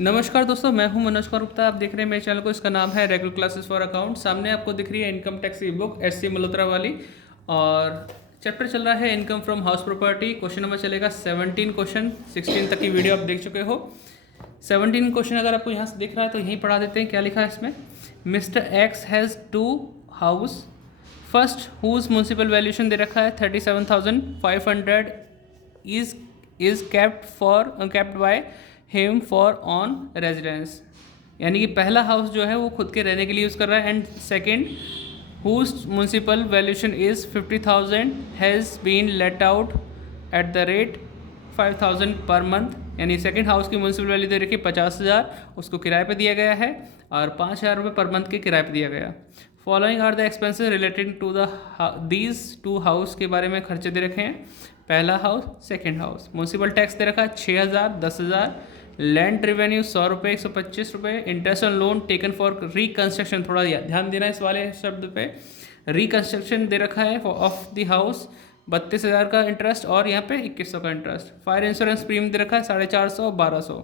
नमस्कार दोस्तों, मैं हूं मनोज कुमार गुप्ता। आप देख रहे हैं मेरे चैनल को। इसका नाम है रेगुलर क्लासेस फॉर अकाउंट। सामने आपको दिख रही है इनकम टैक्स की बुक एस.सी. मल्होत्रा वाली, और चैप्टर चल रहा है income from house property. Question number चलेगा 17 क्वेश्चन। 16 तक की वीडियो आप देख चुके हो। 17 क्वेश्चन अगर आपको यहाँ से दिख रहा है तो यहीं पढ़ा देते हैं। क्या लिखा है इसमें? Mister X has 2 house. First whose municipal valuation दे रखा है 37,500 is kept by him for on residence. यानी कि पहला हाउस जो है वो खुद के रहने के लिए यूज़ कर रहा है। And second whose municipal valuation is 50,000 has been let out at the rate 5,000 per month. यानी सेकेंड हाउस की म्यूनसिपल वैल्यू दे रखी 50,000, उसको किराए पे दिया गया है, और 5,000 रुपये पर मंथ के किराए पे दिया गया। Following are the expenses related to these two house के बारे में खर्चे दे रखे हैं। पहला house, second house. Municipal tax दे रखा है 6,000, 10,000। लैंड रेवेन्यू 100 रुपये, 125 रुपये। Interest on loan taken for reconstruction, थोड़ा ध्यान देना इस वाले शब्द पे। रिकंस्ट्रक्शन दे रखा है ऑफ द हाउस 32,000 का इंटरेस्ट, और यहाँ पे 2100 का इंटरेस्ट। फायर इंश्योरेंस प्रीमियम दे रखा है 450, 1200।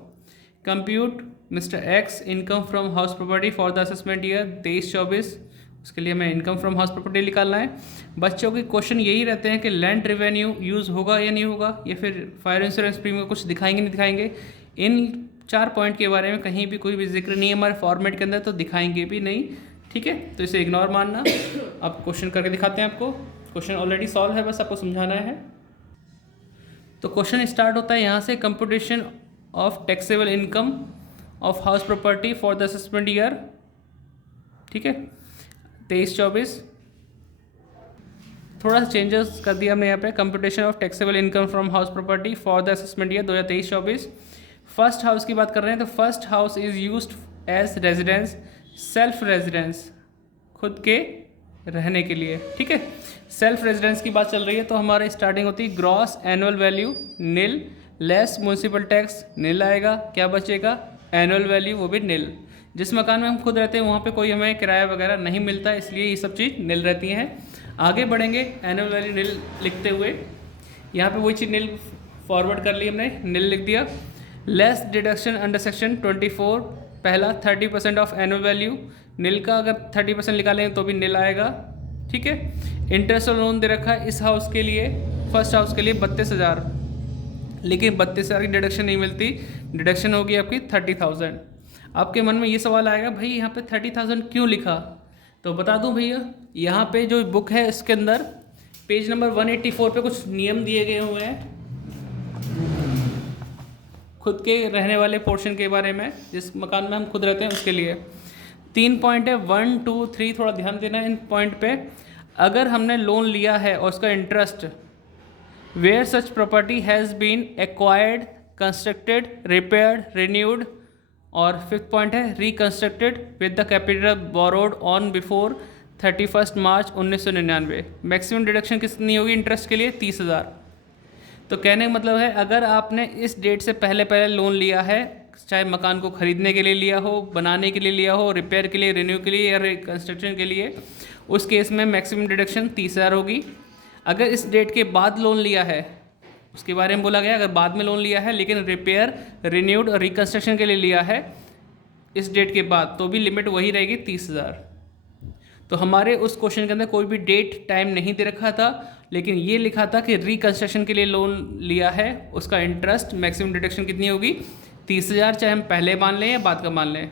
Compute mister x income from house property for the assessment year 23-24। उसके लिए हमें इनकम फ्रॉम हाउस प्रॉपर्टी निकालना है। बच्चों के क्वेश्चन यही रहते हैं कि लैंड रेवेन्यू यूज़ होगा या नहीं होगा, या फिर फायर इंश्योरेंस प्रीमियम कुछ दिखाएंगे नहीं दिखाएंगे। इन 4 पॉइंट के बारे में कहीं भी कोई भी जिक्र नहीं है हमारे फॉर्मेट के अंदर, तो दिखाएंगे भी नहीं। ठीक है, तो इसे इग्नोर मानना। अब क्वेश्चन करके दिखाते हैं आपको। क्वेश्चन ऑलरेडी सॉल्व है, बस आपको समझाना है। तो क्वेश्चन स्टार्ट होता है यहाँ से। Computation of taxable income of house property for the assessment year, ठीक है, 23-24। थोड़ा सा चेंजेस कर दिया हमने यहाँ पे। Computation of taxable income from house property for the assessment year 2023-24। First house की बात कर रहे हैं, तो first house is used as residence, self residence, खुद के रहने के लिए। ठीक है, सेल्फ रेजिडेंस की बात चल रही है, तो हमारी स्टार्टिंग होती है ग्रॉस एनुअल वैल्यू नील, लेस म्यूनसिपल टैक्स नील आएगा। क्या बचेगा? एनुअल वैल्यू, वो भी नील। जिस मकान में हम खुद रहते हैं वहाँ पे कोई हमें किराया वगैरह नहीं मिलता, इसलिए ये सब चीज़ नील रहती हैं। आगे बढ़ेंगे एनुअल वैल्यू नील लिखते हुए। यहाँ पे वही चीज़ नील फॉरवर्ड कर ली हमने, नील लिख दिया। लेस डिडक्शन अंडर सेक्शन 24, पहला 30% ऑफ एनुअल वैल्यू। नील का अगर 30% निकालेंगे तो भी नील आएगा। ठीक है, इंटरेस्ट और लोन दे रखा है इस हाउस के लिए, फर्स्ट हाउस के लिए 32,000, लेकिन 32,000 की डिडक्शन नहीं मिलती, डिडक्शन होगी आपकी 30,000। आपके मन में ये सवाल आएगा, भाई यहाँ पे 30,000 क्यों लिखा? तो बता दूं भैया, यहाँ पे जो बुक है इसके अंदर पेज नंबर 184 पे कुछ नियम दिए गए हुए हैं खुद के रहने वाले पोर्शन के बारे में, जिस मकान में हम खुद रहते हैं उसके लिए। 3 पॉइंट है, 1, 2, 3, थोड़ा ध्यान देना है इन पॉइंट पे। अगर हमने लोन लिया है और उसका interest, where such property has been acquired, constructed, repaired, renewed, और 5th पॉइंट है reconstructed with the capital borrowed on before 31 March 1999। Maximum deduction कितनी होगी इंटरेस्ट के लिए? 30,000। तो कहने का मतलब है, अगर आपने इस डेट से पहले लोन लिया है, चाहे मकान को ख़रीदने के लिए लिया हो, बनाने के लिए लिया हो, रिपेयर के लिए, रिन्यू के लिए, या रिकंस्ट्रक्शन के लिए, उस केस में मैक्सिमम डिडक्शन 30,000 होगी। अगर इस डेट के बाद लोन लिया है, उसके बारे में बोला गया, अगर बाद में लोन लिया है लेकिन रिपेयर, रिन्यूड और रिकंस्ट्रक्शन के लिए लिया है इस डेट के बाद, तो भी लिमिट वही रहेगी 30,000। तो हमारे उस क्वेश्चन के अंदर कोई भी डेट टाइम नहीं दे रखा था, लेकिन ये लिखा था कि रिकंस्ट्रक्शन के लिए लोन लिया है, उसका इंटरेस्ट मैक्सिमम डिडक्शन कितनी होगी? 30,000, चाहे हम पहले मान लें या बाद का मान लें।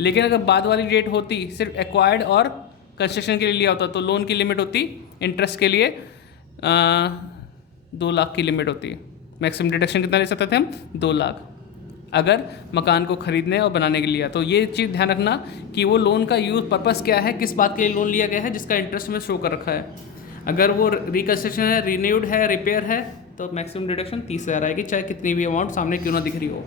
लेकिन अगर बाद वाली डेट होती, सिर्फ एक्वायर्ड और कंस्ट्रक्शन के लिए लिया होता, तो लोन की लिमिट होती इंटरेस्ट के लिए 2 लाख की लिमिट होती है। मैक्सिमम डिडक्शन कितना ले सकते थे हम? 2 लाख, अगर मकान को ख़रीदने और बनाने के लिए। तो ये चीज़ ध्यान रखना कि वो लोन का यूज़ पर्पस क्या है, किस बात के लिए लोन लिया गया है, जिसका इंटरेस्ट में शो कर रखा है। अगर वो रिकंस्ट्रक्शन है, रिन्यूड है, रिपेयर है, तो मैक्सिमम डिडक्शन 30,000 आएगी, चाहे कितनी भी अमाउंट सामने क्यों ना दिख रही हो।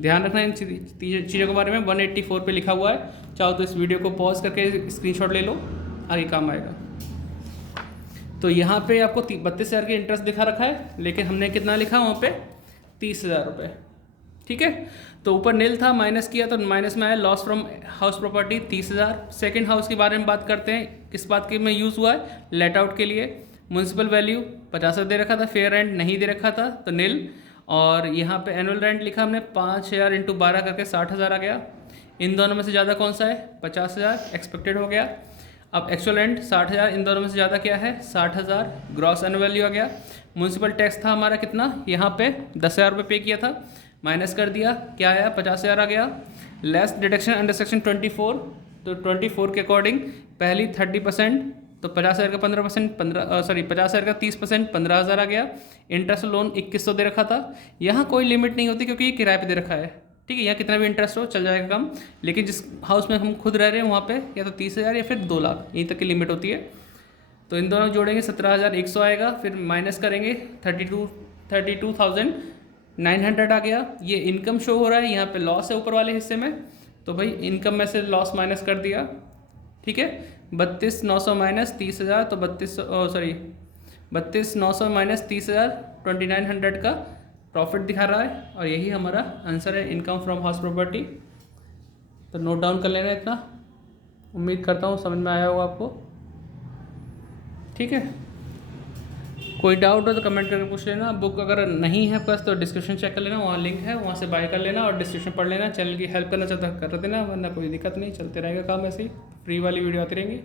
ध्यान रखना इन चीज़ों के बारे में। 184 पे लिखा हुआ है, चाहो तो इस वीडियो को पॉज करके स्क्रीनशॉट ले लो, आगे काम आएगा। तो यहाँ पे आपको 32,000 की इंटरेस्ट दिखा रखा है, लेकिन हमने कितना लिखा वहाँ पे? 30,000 रुपये। ठीक है, तो ऊपर नील था, माइनस किया तो माइनस में आया loss from house property 30,000। Second house के बारे में बात करते हैं, किस बात के में यूज़ हुआ है? लेट आउट के लिए। म्यूनसिपल वैल्यू 50,000 दे रखा था, फेयर रेंट नहीं दे रखा था, तो नील। और यहाँ पे एनुअल रेंट लिखा हमने 5,000 इंटू 12 करके 60,000 आ गया। इन दोनों में से ज़्यादा कौन सा है? 50,000 एक्सपेक्टेड हो गया। अब एक्चुअल रेंट 60,000, इन दोनों में से ज़्यादा क्या है? 60,000 ग्रॉस एनुअल वैल्यू आ गया। म्यूनसिपल टैक्स था हमारा कितना? यहाँ पे 10,000 रुपये पे किया था, माइनस कर दिया, क्या आया? 50,000 आ गया। लेस डिडक्शन अंडर सेक्शन 24, तो 24 के अकॉर्डिंग पहली 30%, तो 50,000 का 15%, 50,000 का 30%, 15,000 आ गया। इंटरेस्ट लोन 2100 दे रखा था। यहाँ कोई लिमिट नहीं होती क्योंकि ये किराए पे दे रखा है, ठीक है। यहाँ कितना भी इंटरेस्ट हो चल जाएगा कम, लेकिन जिस हाउस में हम खुद रह रहे हैं वहाँ पे या तो 30,000 या फिर 2 लाख, यहीं तक की लिमिट होती है। तो इन दोनों जोड़ेंगे 17,100 आएगा, फिर माइनस करेंगे 32,900 आ गया। ये इनकम शो हो रहा है, यहाँ पे लॉस है ऊपर वाले हिस्से में, तो भाई इनकम में से लॉस माइनस कर दिया, ठीक है। 32,900 माइनस 30,000, तो 32,900 माइनस 30,000, 2900 का प्रॉफिट दिखा रहा है, और यही हमारा आंसर है इनकम फ्रॉम हाउस प्रॉपर्टी। तो नोट डाउन कर लेना इतना, उम्मीद करता हूँ समझ में आया होगा आपको, ठीक है। कोई डाउट हो तो कमेंट करके पूछ लेना। बुक अगर नहीं है पास तो डिस्क्रिप्शन चेक कर लेना, वहाँ लिंक है, वहाँ से बाय कर लेना और डिस्क्रिप्शन पढ़ लेना। चैनल की हेल्प करना चाहता कर देना, वरना कोई दिक्कत नहीं, चलते रहेगा काम ऐसे ही, फ्री वाली वीडियो आती रहेंगी।